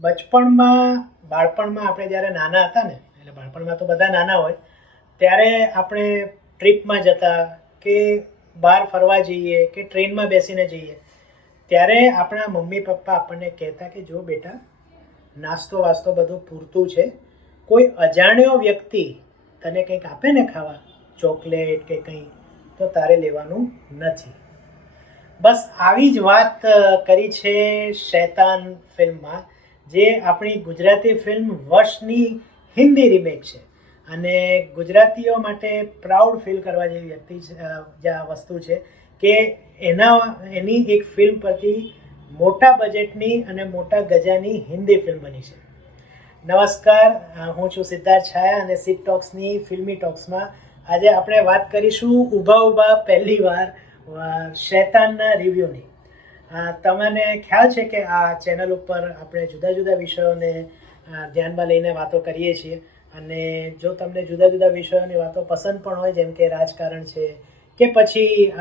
બચપણમાં, બાળપણમાં આપણે જ્યારે નાના હતા ને, એટલે બાળપણમાં તો બધા નાના હોય, ત્યારે આપણે ટ્રીપમાં જતા કે બહાર ફરવા જઈએ કે ટ્રેનમાં બેસીને જઈએ, ત્યારે આપણા મમ્મી પપ્પા આપણને કહેતા કે, જો બેટા, નાસ્તો વાસ્તો બધું પૂરતું છે. કોઈ અજાણ્યો વ્યક્તિ તને કંઈક આપે ને ખાવા? ચોકલેટ કે કંઈ? તો તારે લેવાનું નથી. બસ આવી જ વાત કરી છે શૈતાન ફિલ્મમાં. જે આપણી ગુજરાતી ફિલ્મ વર્ષની હિન્દી રિમેક છે. અને ગુજરાતીઓ માટે પ્રાઉડ ફીલ કરવા જેવી વ્યક્તિ જે આ વસ્તુ છે કે એના, એની એક ફિલ્મ પરથી મોટા બજેટની અને મોટા ગજાની હિન્દી ફિલ્મ બની છે. નમસ્કાર હું છું સિદ્ધાર્થ છાયા અને સિટ ટોક્સની ફિલ્મી ટોક્સમાં આજે આપણે વાત કરીશું ઊભા ઊભા પહેલી વાર શૈતાનના રિવ્યૂની તમને ખ્યાલ છે કે આ ચેનલ ઉપર આપણે જુદા જુદા વિષયોને ધ્યાનમાં લઈને વાતો કરીએ છીએ. અને જો તમને જુદા જુદા વિષયોની વાતો પસંદ પણ હોય, જેમ કે રાજકારણ છે, કે પછી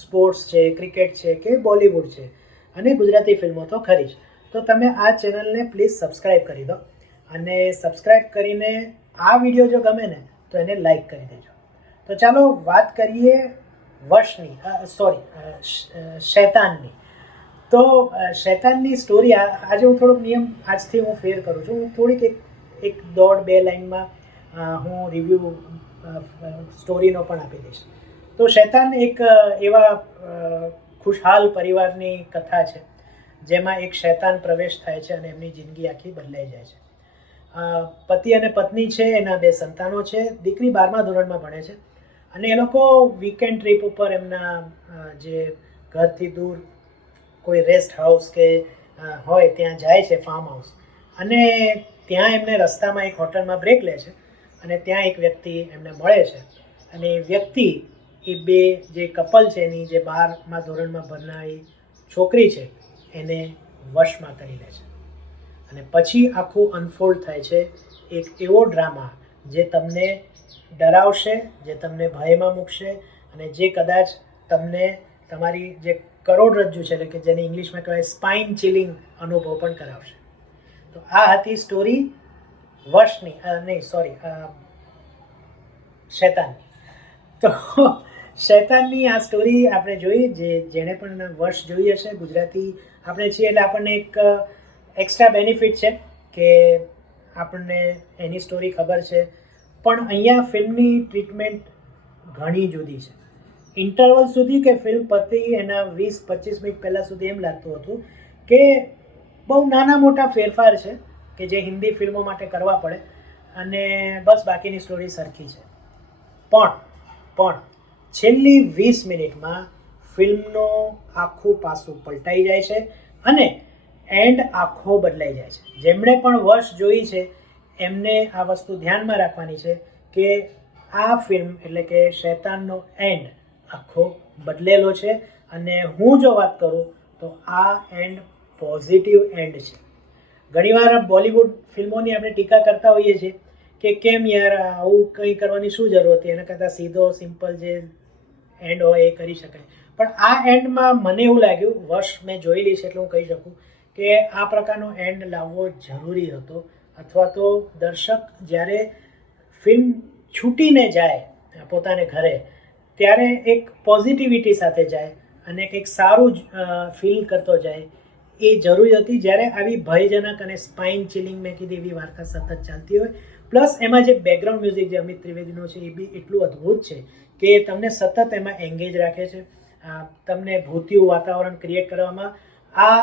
સ્પોર્ટ્સ છે, ક્રિકેટ છે, કે બોલિવૂડ છે, અને ગુજરાતી ફિલ્મો, તો ખરી જ. તો તમે આ ચેનલને પ્લીઝ સબસ્ક્રાઈબ કરી દો. અને સબસ્ક્રાઈબ કરીને આ વીડિયો જો ગમે ને, તો એને લાઈક કરી દેજો. તો ચાલો વાત કરીએ વર્ષની સોરી શૈતાનની. તો શૈતાનની સ્ટોરી આજે હું થોડોક નિયમ આજથી હું ફેર કરું છું. હું થોડીક એક એક દોઢ, બે લાઇનમાં હું રિવ્યૂ સ્ટોરીનો પણ આપી દઈશ. તો શૈતાન એક એવા ખુશહાલ પરિવારની કથા છે, જેમાં એક શૈતાન પ્રવેશ થાય છે અને એમની જિંદગી આખી બદલાઈ જાય છે. પતિ અને પત્ની છે, એના બે સંતાનો છે, દીકરી બારમા ધોરણમાં ભણે છે. અને એ લોકો વીકેન્ડ ટ્રીપ ઉપર એમના જે ઘરથી દૂર કોઈ રેસ્ટ હાઉસ કે હોય ત્યાં જાય છે ફાર્મ હાઉસ અને ત્યાં એમને રસ્તામાં એક હોટલમાં બ્રેક લે છે અને ત્યાં એક વ્યક્તિ એમને મળે છે. અને એ વ્યક્તિ, એ બે જે કપલ છે એની જે બારમા ધોરણમાં ભરનારી છોકરી છે, એને વશમાં કરી લે છે. અને પછી આખું અનફોલ્ડ થાય છે એક એવો ડ્રામા જે તમને ડરાવશે, જે તમને ભયમાં મૂકશે અને જે કદાચ તમને તમારી જે કરોડરજ્જુ છે, એટલે કે જેને ઇંગ્લિશમાં કહેવાય સ્પાઇન ચિલિંગ અનુભવ પણ કરાવશે. તો આ હતી સ્ટોરી વર્ષની નહીં સોરી શૈતાનની. તો શૈતાનની આ સ્ટોરી આપણે જોઈ, જે, જેણે પણ વર્ષ જોઈ હશે ગુજરાતી આપણે છીએ, એટલે આપણને એક એક્સ્ટ્રા બેનિફિટ છે કે આપણને એની સ્ટોરી ખબર છે. પણ અહીંયા ફિલ્મની ટ્રીટમેન્ટ ઘણી જુદી છે. ઇન્ટરવલ સુધી કે ફિલ્મ પતી એના વીસ, પચીસ મિનિટ પહેલાં સુધી એમ લાગતું હતું કે બહુ નાના મોટા ફેરફાર છે કે જે હિન્દી ફિલ્મો માટે કરવા પડે અને બસ બાકીની સ્ટોરી સરખી છે. પણ પણ છેલ્લી વીસ મિનિટમાં ફિલ્મનો આખું પાસું પલટાઈ જાય છે અને એન્ડ આખો બદલાઈ જાય છે. જેમણે પણ વર્ષ જોઈ છે, એમને આ વસ્તુ ધ્યાનમાં રાખવાની છે કે આ ફિલ્મ એટલે કે શૈતાનનો એન્ડ આખો બદલેલો છે. અને હું જો વાત કરું તો આ એન્ડ પોઝિટિવ એન્ડ છે. ઘણીવાર બોલિવૂડ ફિલ્મોની આપણે ટીકા કરતા હોઈએ છીએ કે કેમ યાર આવું કંઈ કરવાની શું જરૂર હતી? એના કરતાં સીધો સિમ્પલ જે એન્ડ હોય એ કરી શકાય. પણ આ એન્ડમાં મને એવું લાગ્યું, વર્ષ મેં જોયેલી છે એટલે હું કહી શકું કે આ પ્રકારનો એન્ડ લાવવો જરૂરી હતો. અથવા તો દર્શક જ્યારે ફિલ્મ છૂટીને જાય પોતાને ઘરે ત્યારે એક પોઝિટિવિટી સાથે જાય અને કંઈક સારું ફીલ કરતો જાય, એ જરૂરી હતી. જ્યારે આવી ભયજનક અને સ્પાઇન ચિલિંગ મેં કીધી એવી વાર્તા સતત ચાલતી હોય. પ્લસ એમાં જે બેકગ્રાઉન્ડ મ્યુઝિક જે અમિત ત્રિવેદીનો છે એ બી એટલું અદ્ભુત છે કે તમને સતત એમાં એન્ગેજ રાખે છે. તમને ભૂતિયું વાતાવરણ ક્રિએટ કરવામાં આ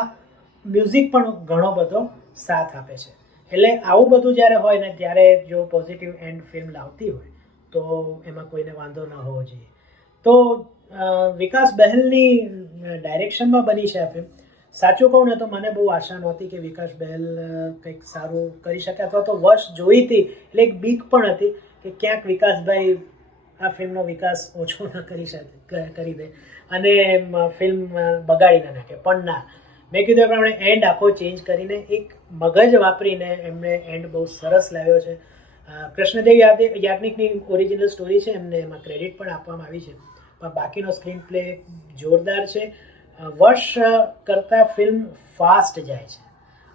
મ્યુઝિક પણ ઘણો બધો સાથ આપે છે. એટલે આવું બધું જ્યારે હોય ને ત્યારે જો પોઝિટિવ એન્ડ ફિલ્મ લાવતી હોય, તો એમાં કોઈને વાંધો ન હોવો જોઈએ. તો વિકાસ બહેલની ડાયરેક્શનમાં બની છે આ ફિલ્મ. સાચું કહું ને તો મને બહુ આશા નહોતી કે વિકાસ બહેલ કંઈક સારું કરી શકે અથવા તો વર્ષ જોઈ હતી, એટલે એક બીક પણ હતી કે ક્યાંક વિકાસભાઈ આ ફિલ્મનો વિકાસ ઓછો ન કરી શકે કરી દે. અને ફિલ્મ બગાડી ના નાખે. પણ ના. મેં કીધું પ્રમાણે એન્ડ આખો ચેન્જ કરીને એક મગજ વાપરીને એમણે એન્ડ બહુ સરસ લાવ્યો છે. કૃષ્ણદેવ યાજ્ઞિકની ઓરિજિનલ સ્ટોરી છે, એમને એમાં ક્રેડિટ પણ આપવામાં આવી છે. પણ બાકીનો સ્ક્રીન પ્લે જોરદાર છે. વર્ષ કરતાં ફિલ્મ ફાસ્ટ જાય છે.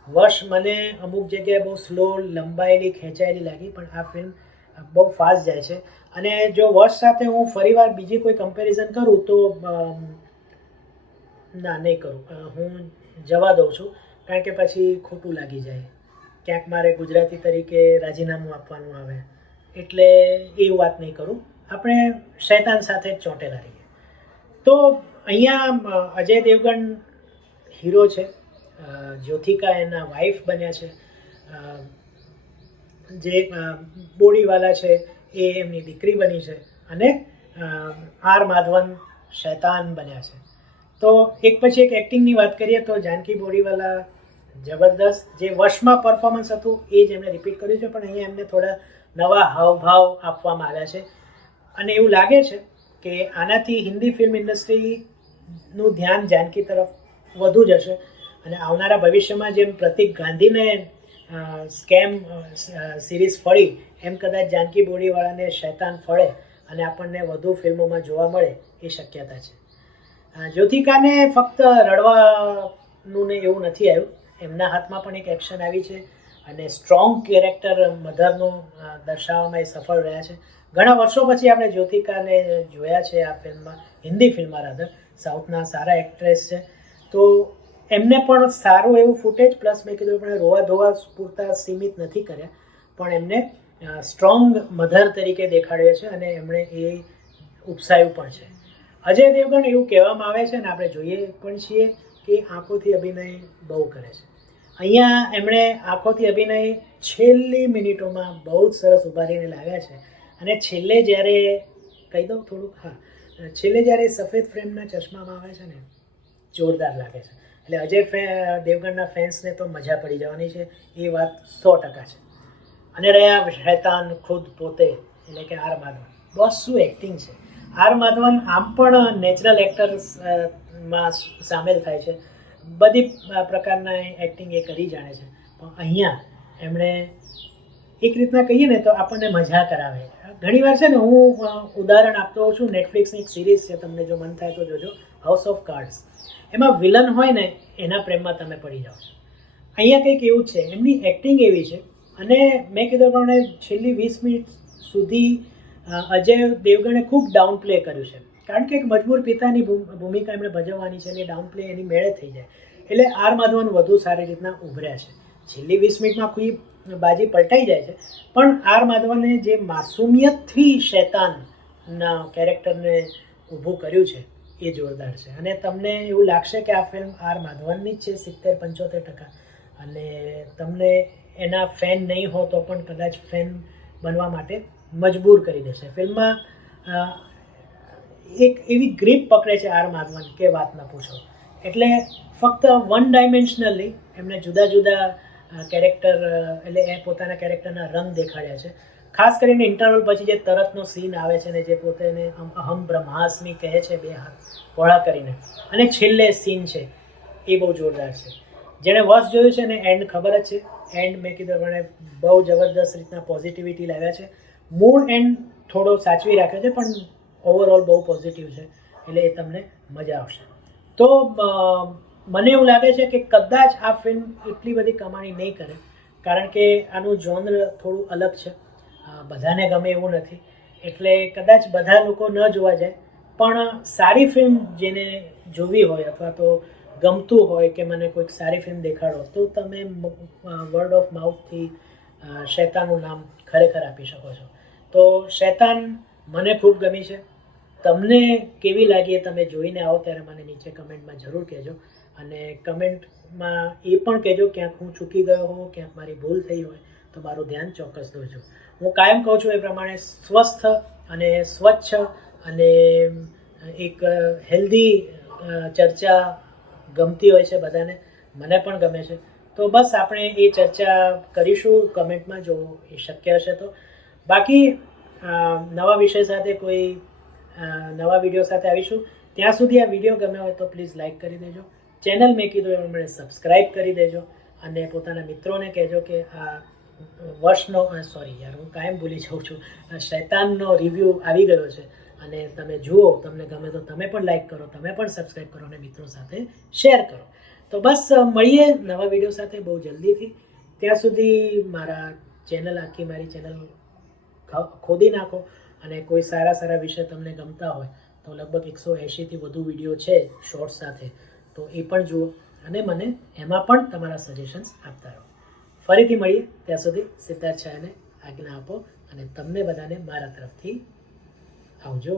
વર્ષ મને અમુક જગ્યાએ બહુ સ્લો લંબાયેલી, ખેંચાયેલી લાગી, પણ આ ફિલ્મ બહુ ફાસ્ટ જાય છે. અને જો વર્ષ સાથે હું ફરીવાર બીજી કોઈ કમ્પેરિઝન કરું તો ના, નહીં કરું. હું જવા દઉં છું. કારણ કે પછી ખોટું લાગી જાય. ક્યાંક મારે ગુજરાતી તરીકે રાજીનામું આપવાનું આવે. એટલે એ વાત નહીં કરું. આપણે શૈતાન સાથે જ ચોંટેલા રહીએ. તો અહીંયા અજય દેવગણ હીરો છે. જ્યોતિકા એના વાઈફ બન્યા છે. જે બોડીવાલા છે, એ એમની દીકરી બની છે અને આર માધવન શૈતાન બન્યા છે. તો એક પછી એક એક્ટિંગની વાત કરીએ તો જાનકી બોડીવાલા જબરદસ્ત જે વર્ષમાં પરફોર્મન્સ હતું, એ જ એમણે રિપીટ કર્યું છે, પણ અહીંયા એમને થોડા નવા હાવભાવ આપવામાં આવ્યા છે. અને એવું લાગે છે કે આનાથી હિન્દી ફિલ્મ ઇન્ડસ્ટ્રીનું ધ્યાન જાનકી તરફ વધુ જશે અને આવનારા ભવિષ્યમાં જેમ પ્રતિક ગાંધીને સ્કેમ સિરીઝ ફળી, એમ કદાચ જાનકી બોડીવાળાને શૈતાન ફળે અને આપણને વધુ ફિલ્મોમાં જોવા મળે એ શક્યતા છે. જ્યોતિકાને ફક્ત રડવાનું ને એવું નથી આવ્યું. એમના હાથમાં પણ એક એક્શન આવી છે અને સ્ટ્રોંગ કેરેક્ટર મધરનું દર્શાવવામાં એ સફળ રહ્યા છે. ઘણા વર્ષો પછી આપણે જ્યોતિકાને જોયા છે આ ફિલ્મમાં, હિન્દી ફિલ્મમાં રાધર સાઉથના સારા એક્ટ્રેસ છે. તો એમને પણ સારું એવું ફૂટેજ પ્લસ મેં કીધું પણ રોવા ધોવા પૂરતા સીમિત નથી કર્યા, પણ એમને સ્ટ્રોંગ મધર તરીકે દેખાડ્યા છે અને એમણે એ ઉપસાયું પણ છે. અજય દેવગણ એવું કહેવામાં આવે છે ને આપણે જોઈએ પણ છીએ કે આંખોથી અભિનય બહુ કરે છે. અહીંયા એમણે આંખોથી અભિનય છેલ્લી મિનિટોમાં બહુ જ સરસ ઉભારીને લાવ્યા છે. અને છેલ્લે જ્યારે કહી દઉં થોડુંક, હા, છેલ્લે જ્યારે સફેદ ફ્રેમના ચશ્મામાં આવે છે ને, જોરદાર લાગે છે. એટલે અજય ફે, દેવગણના ફેન્સને તો મજા પડી જવાની છે. એ વાત સો ટકા છે. અને રહ્યા શૈતાન ખુદ પોતે, એટલે કે આર માધવન. બસ શું એક્ટિંગ છે? આર માધવન આમ પણ નેચરલ એક્ટર્સ માં સામેલ થાય છે. બધી પ્રકારના એક્ટિંગ એ કરી જાણે છે. પણ અહીંયા એમણે એક રીતના કહીએ ને તો આપણને મજા કરાવે. ઘણીવાર છે ને હું ઉદાહરણ આપતો હોઉં છું નેટફ્લિક્સની એક સિરીઝ છે, તમને જો મન થાય તો જોજો હાઉસ ઓફ કાર્ડ્સ એમાં વિલન હોય ને, એના પ્રેમમાં તમે પડી જાઓ છો. અહીંયા કંઈક એવું છે, એમની એક્ટિંગ એવી છે, અને મેં કીધું પ્રમાણે છેલ્લી વીસ મિનિટ સુધી અજય દેવગણે ખૂબ ડાઉન પ્લે કર્યું છે. કારણ કે એક મજબૂર પિતાની ભૂમિકા એમણે ભજવવાની છે અને ડાઉન પ્લે એની મેળે થઈ જાય. એટલે આર માધવન વધુ સારી રીતના ઉભર્યા છે. છેલ્લી વીસ મિનિટમાં કોઈ બાજી પલટાઈ જાય છે. પણ આર માધવને જે માસુમિયતથી શૈતાનના કેરેક્ટરને ઊભું કર્યું છે, એ જોરદાર છે. અને તમને એવું લાગશે કે આ ફિલ્મ આર માધવનની જ છે, સિત્તેર, પંચોતેર ટકા. અને તમને એના ફેન નહીં હો તો પણ કદાચ ફેન બનવા માટે મજબૂર કરી દેશે. ફિલ્મમાં એક એવી ગ્રીપ પકડે છે આર માધવન કે વાત ન પૂછો. એટલે ફક્ત વન ડાયમેન્શનલી એમને જુદા જુદા કેરેક્ટર એટલે એ પોતાના કેરેક્ટરના રંગ દેખાડ્યા છે. ખાસ કરીને ઇન્ટરવલ પછી જે તરતનો સીન આવે છે ને જે પોતેને અહમ બ્રહ્માસ્મી કહે છે બે હાથ પહોળા કરીને. અને છેલ્લે સીન છે, એ બહુ જોરદાર છે. જેણે વર્ષ જોયું છે ને એન્ડ ખબર જ છે. એન્ડ મેં કીધું મને બહુ જબરદસ્ત રીતના પોઝિટિવિટી લાવ્યા છે. મૂળ એન્ડ થોડો સાચવી રાખ્યો છે, પણ ઓવરઓલ બહુ પોઝિટિવ છે, એટલે એ તમને મજા આવશે. તો મને એવું લાગે છે કે કદાચ આ ફિલ્મ એટલી બધી કમાણી નહીં કરે, કારણ કે આનું જોનર થોડું અલગ છે. બધાને ગમે એવું નથી. એટલે કદાચ બધા લોકો ન જોવા જાય, પણ સારી ફિલ્મ જેને જોવી હોય અથવા તો ગમતું હોય કે મને કોઈક સારી ફિલ્મ દેખાડો, તો તમે વર્ડ ઓફ માઉથથી શૈતાનનું નામ ખરેખર આપી શકો છો. તો શૈતાન મને ખૂબ ગમી છે. તમને કેવી લાગી એ તમે જોઈને આવો ત્યારે મને નીચે કમેન્ટમાં જરૂર કહેજો. અને કમેન્ટમાં એ પણ કહેજો ક્યાંક હું ચૂકી ગયો હોઉં, ક્યાંક મારી ભૂલ થઈ હોય તો મારું ધ્યાન ચોક્કસ દોજો હું કાયમ કહું છું એ પ્રમાણે સ્વસ્થ અને સ્વચ્છ અને એક હેલ્ધી ચર્ચા ગમતી હોય છે બધાને. મને પણ ગમે છે. તો બસ આપણે એ ચર્ચા કરીશું કમેન્ટમાં જો એ શક્ય હશે તો. બાકી નવા વિષય સાથે કોઈ નવા વીડિયો સાથે આવીશું. ત્યાં સુધી આ વીડિયો ગમ્યો હોય તો પ્લીઝ લાઇક કરી દેજો. ચેનલ મેં કીધું એ મને સબસ્ક્રાઈબ કરી દેજો અને પોતાના મિત્રોને કહેજો કે આ વર્ષનો સોરી યાર, હું કાયમ ભૂલી જાઉં છું. શૈતાનનો રિવ્યૂ આવી ગયો છે અને તમે જુઓ, તમને ગમે તો તમે પણ લાઈક કરો, તમે પણ સબસ્ક્રાઈબ કરો અને મિત્રો સાથે શેર કરો. તો બસ મળીએ નવા વીડિયો સાથે બહુ જલ્દીથી. ત્યાં સુધી મારા ચેનલ, આખી મારી ચેનલ ખોદી નાખો. અને કોઈ સારા સારા વિષય તમને ગમતા હોય, તો લગભગ એકસો એંશીથી વધુ વીડિયો છે શોર્ટ સાથે. તો એ પણ જુઓ અને મને એમાં પણ તમારા સજેશન્સ આપતા રહો. ફરીથી મળીએ, ત્યાં સુધી સિદ્ધાર્થ છાયાને આજ્ઞા આપો અને તમને બધાને મારા તરફથી આવજો.